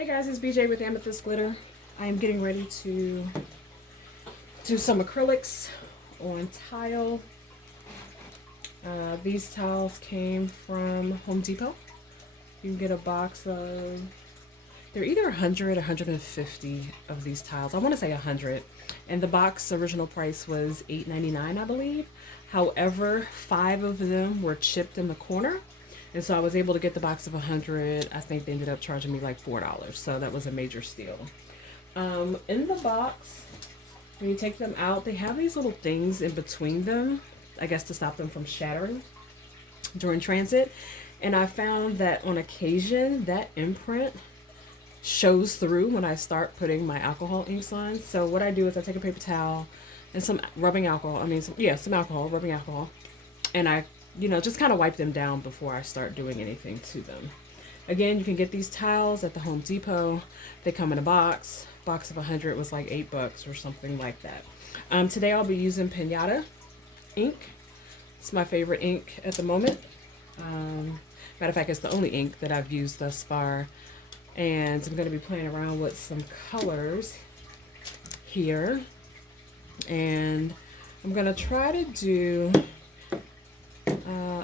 Hey guys, it's BJ with Amethyst Glitter. I am getting ready to do some acrylics on tile. These tiles came from Home Depot. You can get a box of, they're either 100 or 150 of these tiles. I want to say 100. And the box original price was $8.99, I believe. However, 5 of them were chipped in the corner. And so I was able to get the box of 100. I think they ended up charging me like $4. So that was a major steal. In the box, when you take them out, they have these little things in between them, I guess to stop them from shattering during transit. And I found that on occasion, that imprint shows through when I start putting my alcohol inks on. So what I do is I take a paper towel and some rubbing alcohol. Some alcohol, rubbing alcohol. And I just kind of wipe them down before I start doing anything to them. Again, you can get these tiles at the Home Depot. They come in a box. Box of 100 was like $8 or something like that. Today I'll be using Piñata ink. It's my favorite ink at the moment. Matter of fact, it's the only ink that I've used thus far. And I'm going to be playing around with some colors here. And I'm going to try to do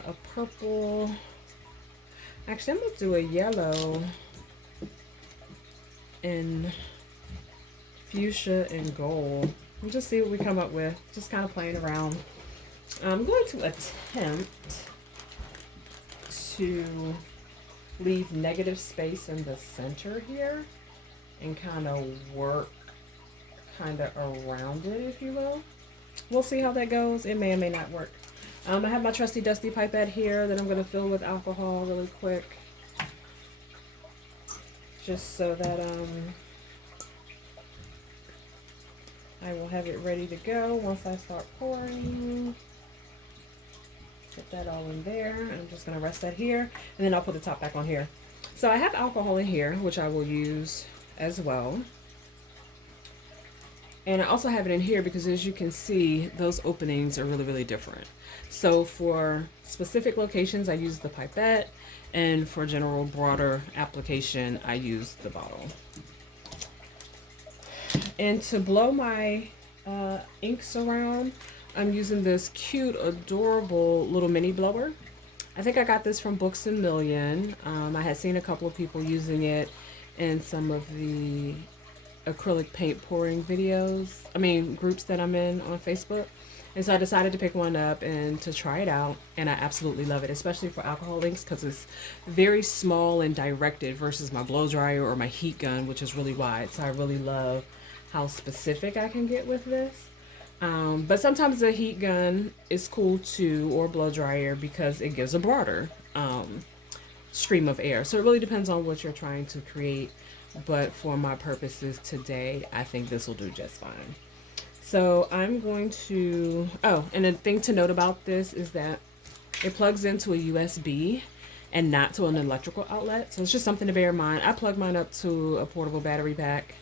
a purple. Actually, I'm going to do a yellow and fuchsia and gold. We'll just see what we come up with. Just kind of playing around. I'm going to attempt to leave negative space in the center here and kind of work kind of around it, if you will. We'll see how that goes. It may or may not work. I have my trusty dusty pipette here that I'm going to fill with alcohol really quick. Just so that I will have it ready to go once I start pouring. Put that all in there. I'm just going to rest that here. And then I'll put the top back on here. So I have alcohol in here, which I will use as well. And I also have it in here because, as you can see, those openings are really, really different. So for specific locations, I use the pipette. And for general, broader application, I use the bottle. And to blow my inks around, I'm using this cute, adorable little mini blower. I think I got this from Books A Million. I had seen a couple of people using it in some of the acrylic paint pouring groups that I'm in on Facebook. And so I decided to pick one up and to try it out. And I absolutely love it, especially for alcohol inks, because it's very small and directed versus my blow dryer or my heat gun, which is really wide. So I really love how specific I can get with this. But sometimes the heat gun is cool too, or blow dryer, because it gives a broader stream of air. So it really depends on what you're trying to create. But for my purposes today, I think this will do just fine. So I'm going to, and the thing to note about this is that it plugs into a USB and not to an electrical outlet. So it's just something to bear in mind. I plug mine up to a portable battery pack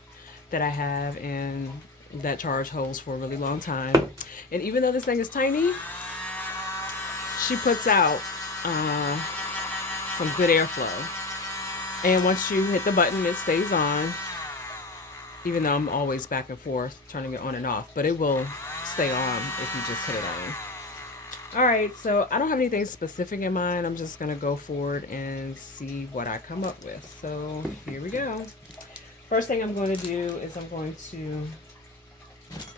that I have, and that charge holds for a really long time. And even though this thing is tiny, she puts out some good airflow. And once you hit the button, it stays on. Even though I'm always back and forth turning it on and off, but it will stay on if you just hit it on. All right, so I don't have anything specific in mind. I'm just gonna go forward and see what I come up with. So here we go. First thing I'm going to do is I'm going to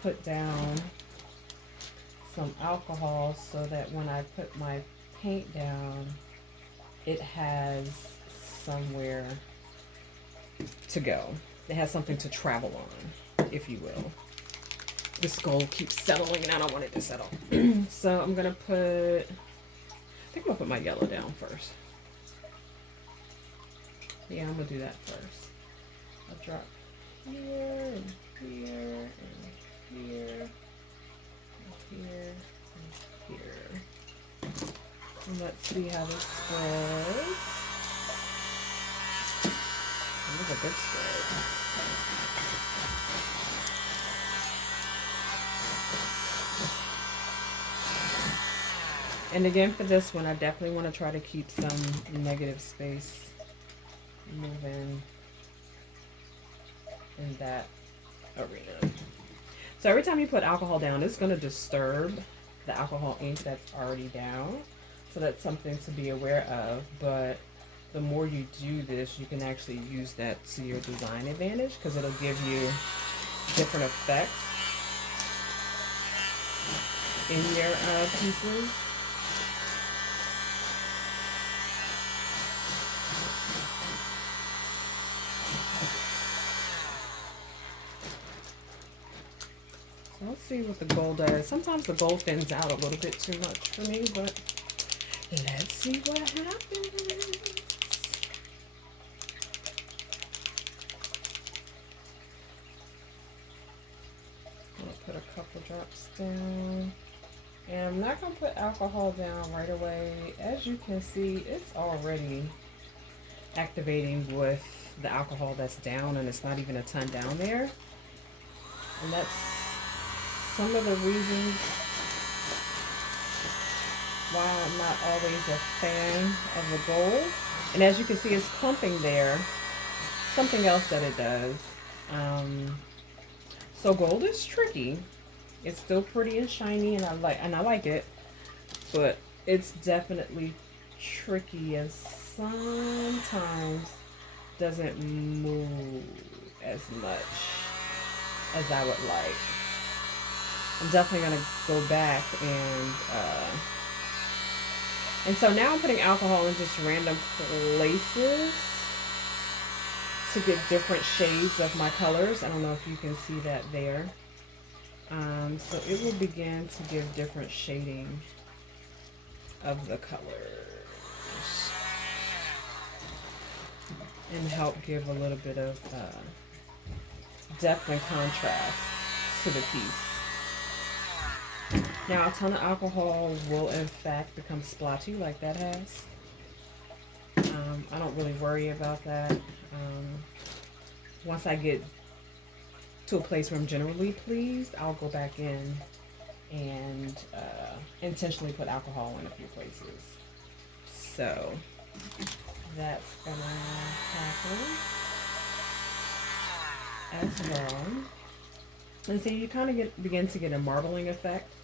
put down some alcohol so that when I put my paint down, it has somewhere to go. It has something to travel on, if you will. This gold keeps settling and I don't want it to settle. So I'm going to I think I'm going to put my yellow down first. Yeah, I'm going to do that first. I'll drop here and here and here and here and here. And let's see how this spreads. That was a good spread. And again, for this one, I definitely want to try to keep some negative space moving in that arena. So every time you put alcohol down, it's going to disturb the alcohol ink that's already down. So that's something to be aware of. But the more you do this, you can actually use that to your design advantage because it'll give you different effects in your pieces. So let's see what the gold does. Sometimes the gold thins out a little bit too much for me, but let's see what happens. I'm gonna put a couple drops down. And I'm not going to put alcohol down right away. As you can see, it's already activating with the alcohol that's down, and it's not even a ton down there. And that's some of the reasons why I'm not always a fan of the gold. And as you can see, it's clumping there. Something else that it does. So gold is tricky. It's still pretty and shiny, and I like it, but it's definitely tricky and sometimes doesn't move as much as I would like. I'm definitely gonna go back and so now I'm putting alcohol in just random places to get different shades of my colors. I don't know if you can see that there. So it will begin to give different shading of the colors and help give a little bit of depth and contrast to the piece. Now, a ton of alcohol will in fact become splotchy like that has. I don't really worry about that. Once I get to a place where I'm generally pleased, I'll go back in and intentionally put alcohol in a few places. So that's gonna happen as well. And so you kind of begin to get a marbling effect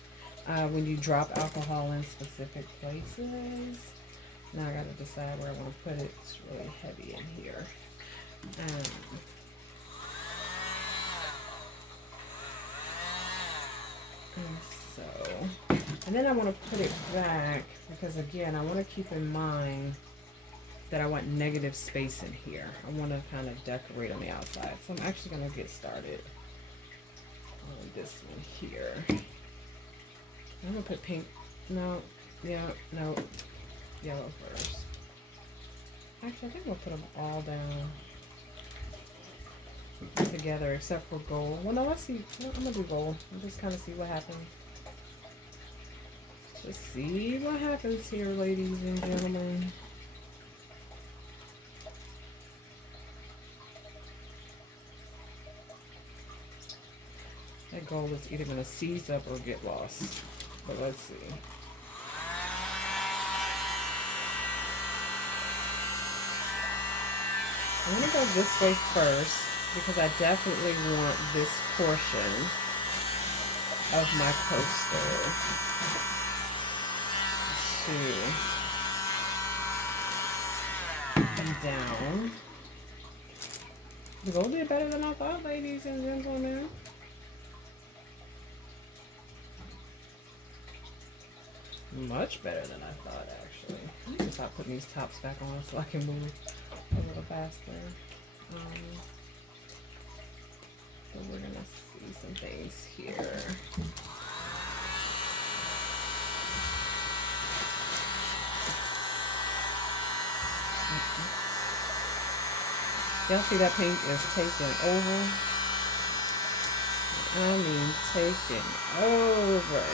when you drop alcohol in specific places. Now I gotta decide where I want to put it. It's really heavy in here. And then I want to put it back because again, I want to keep in mind that I want negative space in here. I want to kind of decorate on the outside. So I'm actually going to get started on this one here. I'm going to put pink. No. Yellow first. Actually, I think we'll put them all down together except for gold. Well, no, let's see. I'm going to do gold and just kind of see what happens. Just see what happens here, ladies and gentlemen. That gold is either going to seize up or get lost. But let's see. I'm going to go this way first because I definitely want this portion of my coaster to be down. The gold did better than I thought, ladies and gentlemen. Much better than I thought, actually. I need to stop putting these tops back on so I can move a little faster. So we're gonna see some things here. Y'all see that pink is taking over? I mean, taking over.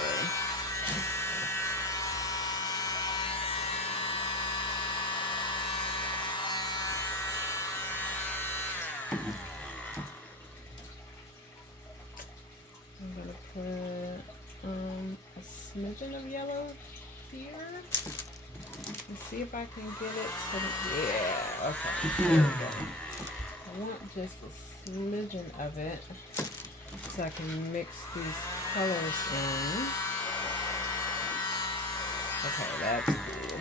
I'm gonna put a smidgen of yellow here. Let's see if I can get it to the, yeah, okay, there we go. I want just a smidgen of it so I can mix these colors in. Okay, that's cool.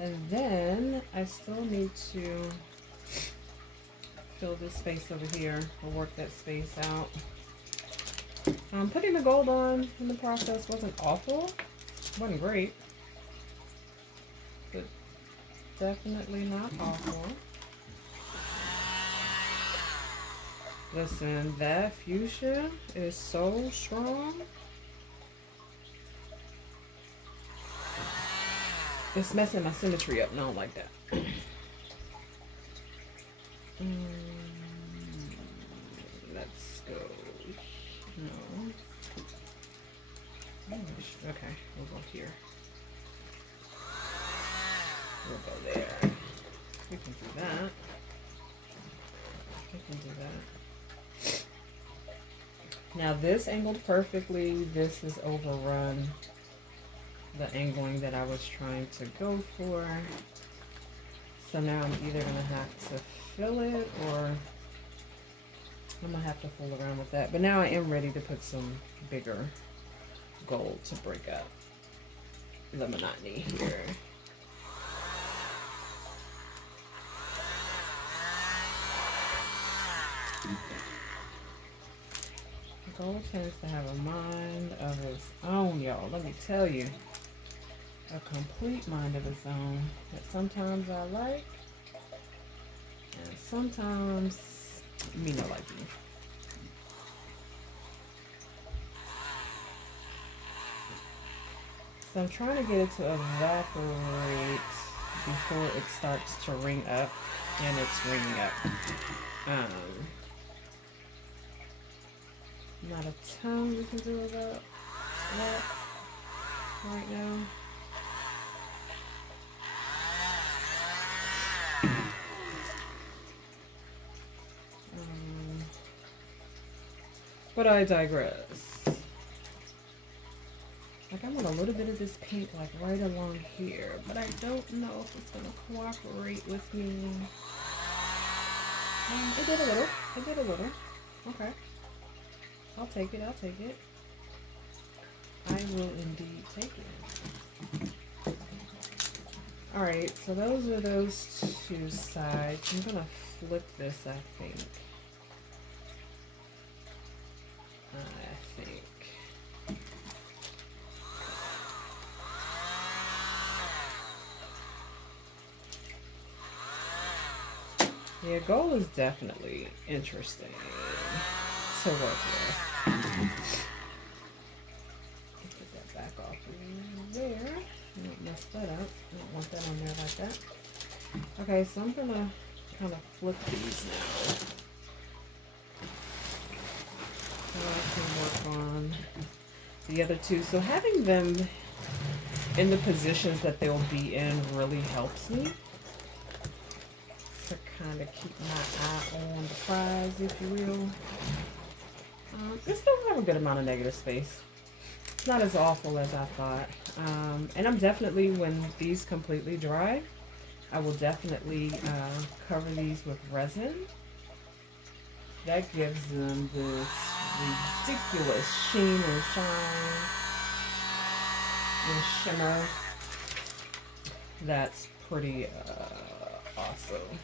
And then I still need to fill this space over here or work that space out. Putting the gold on in the process wasn't awful. Wasn't great. But definitely not awful. Listen, that fuchsia is so strong. It's messing my symmetry up, and I don't like that. Let's go. No. Okay, we'll go here. We'll go there. We can do that. We can do that. Now this angled perfectly. This is overrun the angling that I was trying to go for. So now I'm either going to have to fill it or I'm going to have to fool around with that. But now I am ready to put some bigger gold to break up the monotony here. Gold tends to have a mind of its own, y'all. Let me tell you. A complete mind of its own that sometimes I like and sometimes me not like me. So I'm trying to get it to evaporate before it starts to ring up, and it's ringing up. Not a ton we can do about that right now. But I digress. Like I want a little bit of this pink like right along here, but I don't know if it's gonna cooperate with me. It did a little. It did a little. Okay. I'll take it. I'll take it. I will indeed take it. Alright, so those are those two sides. I'm gonna flip this, I think. Yeah, gold is definitely interesting to work with. Put that back off there. Don't mess that up. I don't want that on there like that. Okay, so I'm gonna kind of flip these now. So I can work on the other two. So having them in the positions that they'll be in really helps me to kind of keep my eye on the prize, if you will. It still have a good amount of negative space. It's not as awful as I thought. And I'm definitely, when these completely dry, I will definitely cover these with resin. That gives them this ridiculous sheen and shine and shimmer. That's pretty awesome.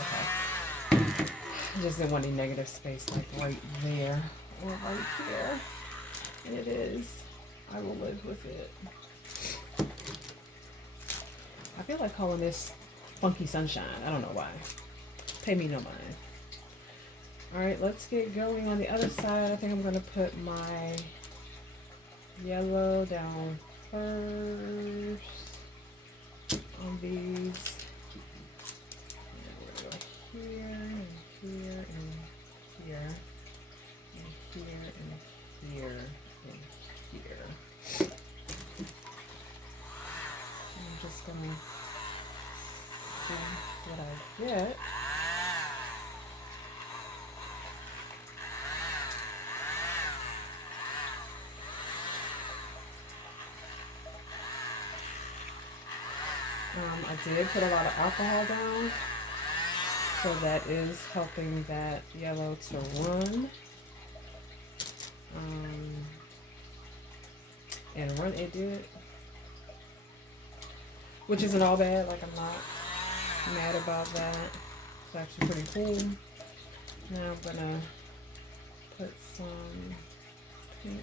Okay. Just didn't want any negative space like right there or right here. And it is. I will live with it. I feel like calling this Funky Sunshine. I don't know why. Pay me no mind. Alright, let's get going on the other side. I think I'm going to put my yellow down first on these. And we're going to go here and here and here and here and here and here. I'm just going to see what I get. I I did put a lot of alcohol down, so that is helping that yellow to run. And run it did, which isn't all bad. Like, I'm not mad about that. It's actually pretty cool. Now I'm gonna put some pink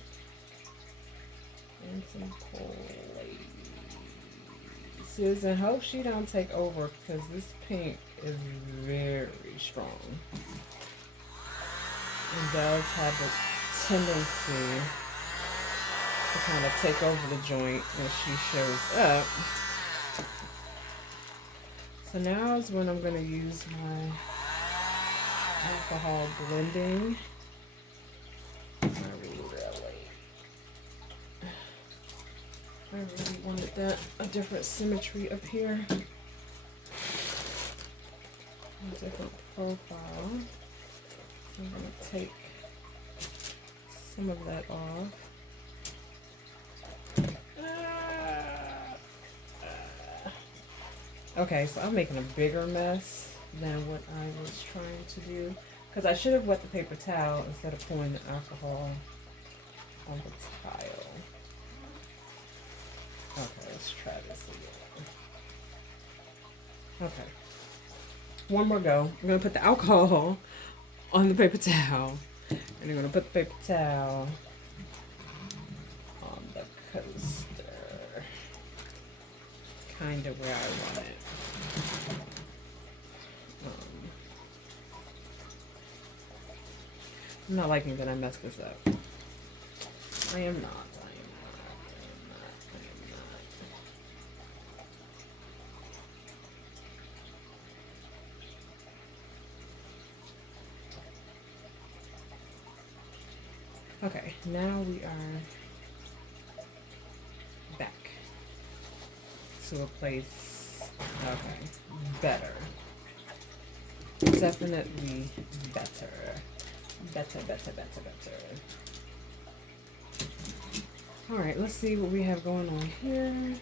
and some places and hope she don't take over, because this pink is very strong and does have the tendency to kind of take over the joint as she shows up. So now is when I'm going to use my alcohol blending. I really wanted that a different symmetry up here, a different profile. So I'm going to take some of that off. Okay, so I'm making a bigger mess than what I was trying to do, because I should have wet the paper towel instead of pouring the alcohol on the tile. Okay, let's try this again. Okay, one more go. I'm gonna put the alcohol on the paper towel, and I'm gonna put the paper towel on the coaster, kind of where I want it. I'm not liking that I messed this up. I am not. Okay, now we are back to a place, okay, better. Definitely better. Better. All right, let's see what we have going on here in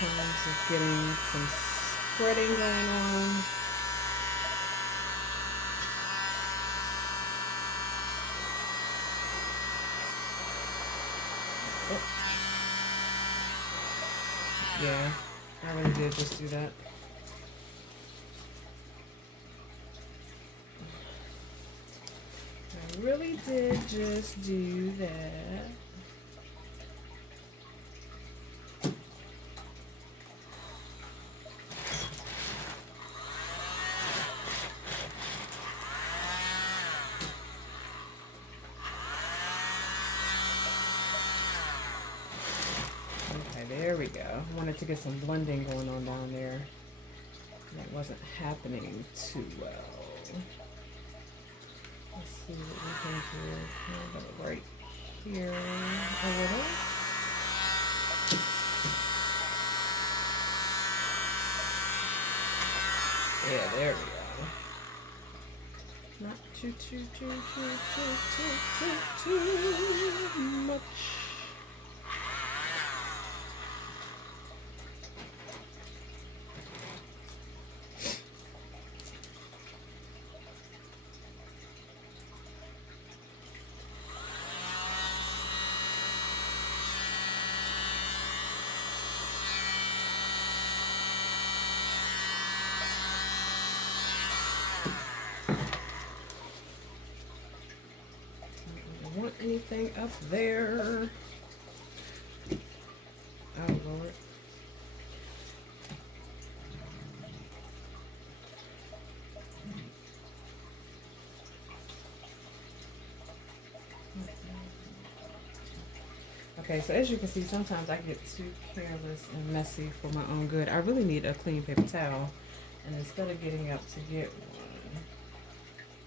terms of getting some spreading going on. Oh. Yeah, I really did just do that. I really did just do that. Okay, there we go. I wanted to get some blending going on down there. That wasn't happening too well. Let's see what we can do. Right here a little. Yeah, there we go. Not too much. Anything up there? Oh Lord. Okay, so as you can see, sometimes I get too careless and messy for my own good. I really need a clean paper towel, and instead of getting up to get one,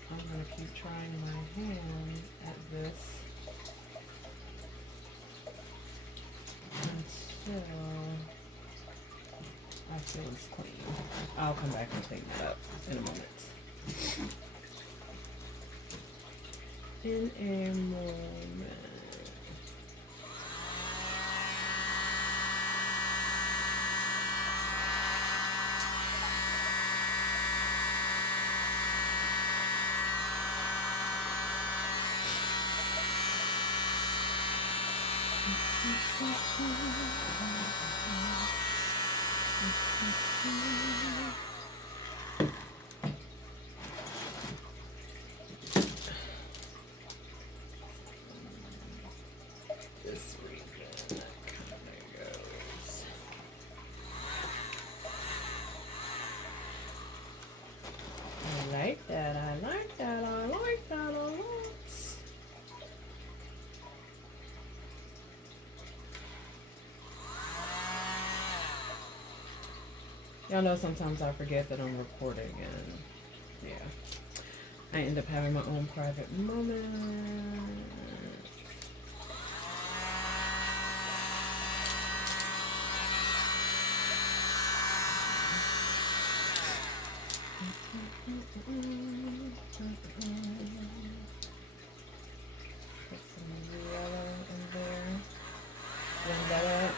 I'm gonna keep trying my hand at this until I feel it's clean. I'll come back and clean that up in a moment. In a moment. This region kind of goes. I like that, I like that, I like that a lot. Y'all know sometimes I forget that I'm recording and yeah. I end up having my own private moment. Put some yellow in there. Blend that up.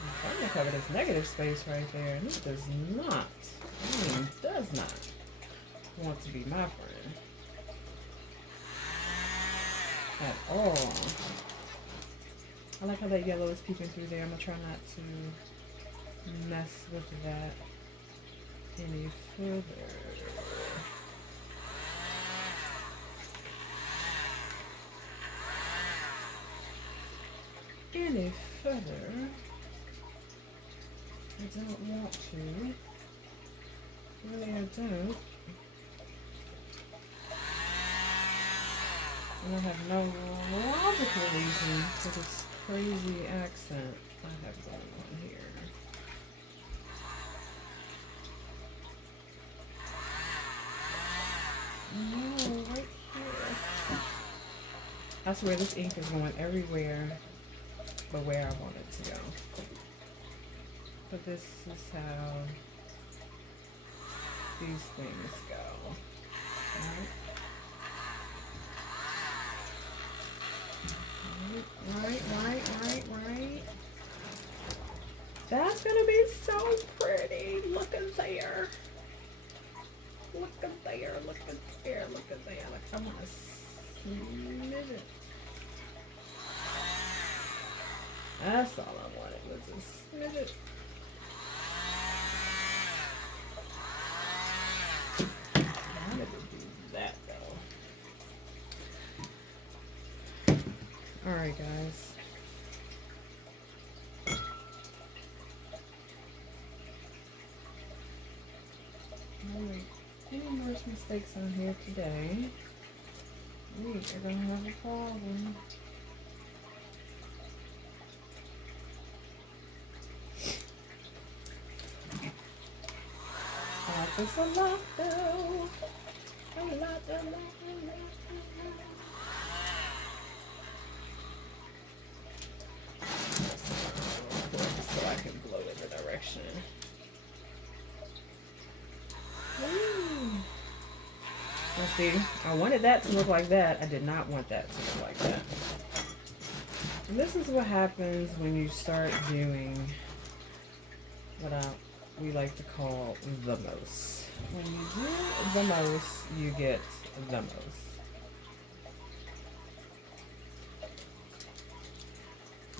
I'm trying to cover this negative space right there, and it does not, does not want to be my friend at all. I like how that yellow is peeking through there. I'm gonna try not to mess with that any further. Any further. I don't want to. Really, I don't. And I have no logical reason for this crazy accent I have going on here. No, right here. I swear this ink is going everywhere but where I want it to go. But this is how these things go. Right. That's gonna be so pretty. Look at there. Look at there. Look at there. Look at there. Like, I want to smidge it. That's all I wanted was a smidge it. I wanted to do that though. Alright guys. Alright, any more mistakes on here today, we are gonna have a problem. It's a lot though. A lot. So I can blow in the direction. Let's see. I wanted that to look like that. I did not want that to look like that. And this is what happens when you start doing what we like to call the most. When you do the most, you get the most.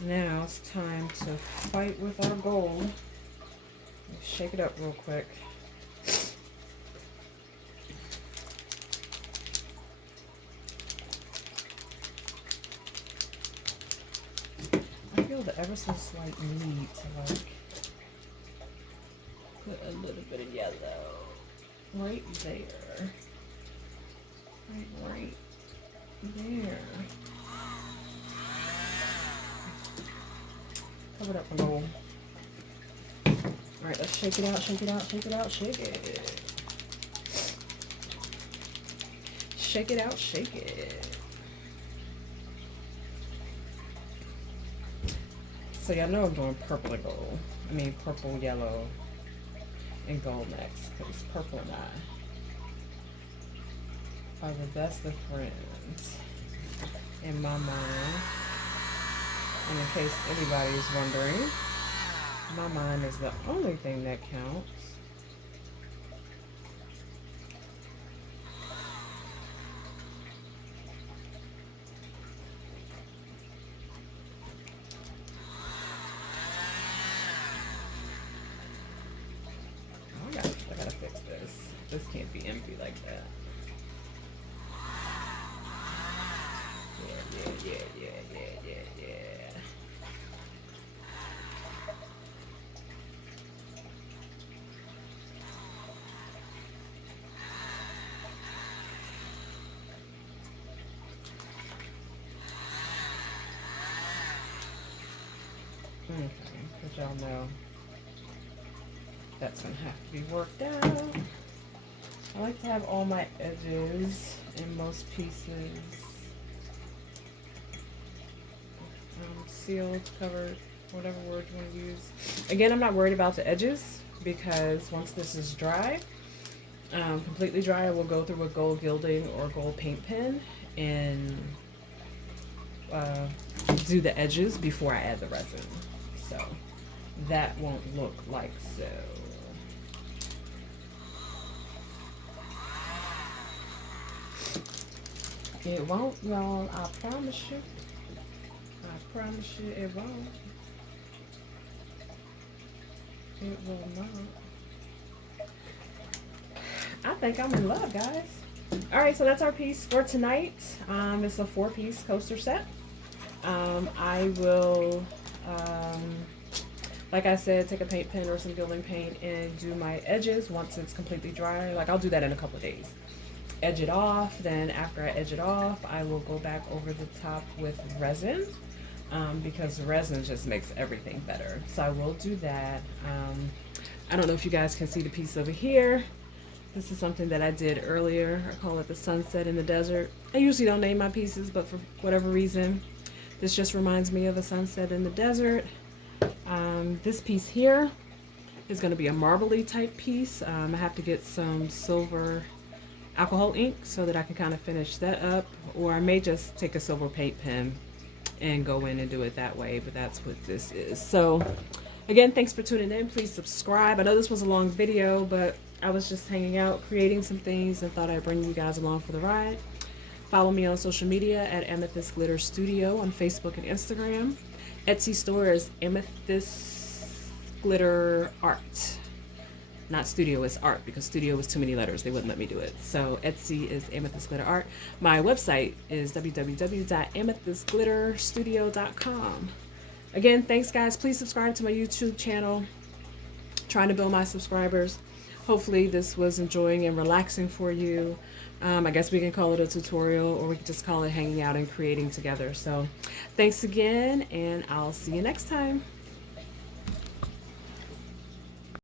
Now it's time to fight with our goal. Shake it up real quick. I feel the ever so slight need to like put a little bit of yellow right there. Right there. Cover it up with gold. Alright, let's shake it out. Shake it. Shake it. So y'all know I'm doing purple and gold. I mean purple, yellow, and gold next. Because purple and I are the best of friends in my mind. And in case anybody's wondering, my mind is the only thing that counts. This can't be empty like that. Yeah. Okay, because y'all know that's gonna have to be worked out. I like to have all my edges in most pieces sealed, covered, whatever word you want to use. Again, I'm not worried about the edges because once this is dry, completely dry, I will go through a gold gilding or gold paint pen and do the edges before I add the resin. So that won't look like so. It won't, y'all. I promise you. I promise you it won't. It will not. I think I'm in love, guys. All right, so that's our piece for tonight. It's a 4-piece coaster set. I will, like I said, take a paint pen or some gilding paint and do my edges once it's completely dry. Like, I'll do that in a couple of days. Edge it off, then after I edge it off, I will go back over the top with resin, because resin just makes everything better. So I will do that. I don't know if you guys can see the piece over here. This is something that I did earlier. I call it the sunset in the desert. I usually don't name my pieces, but for whatever reason, this just reminds me of a sunset in the desert. This piece here is going to be a marbly type piece. I have to get some silver alcohol ink so that I can kind of finish that up, or I may just take a silver paint pen and go in and do it that way, but that's what this is. So again, thanks for tuning in. Please subscribe. I know this was a long video, but I was just hanging out, creating some things, and thought I'd bring you guys along for the ride. Follow me on social media at Amethyst Glitter Studio on Facebook and Instagram. Etsy store is Amethyst Glitter Art. Not studio, it's art, because studio was too many letters. They wouldn't let me do it. So Etsy is Amethyst Glitter Art. My website is www.amethystglitterstudio.com. Again, thanks guys. Please subscribe to my YouTube channel. Trying to build my subscribers. Hopefully this was enjoying and relaxing for you. I guess we can call it a tutorial, or we can just call it hanging out and creating together. So thanks again, and I'll see you next time.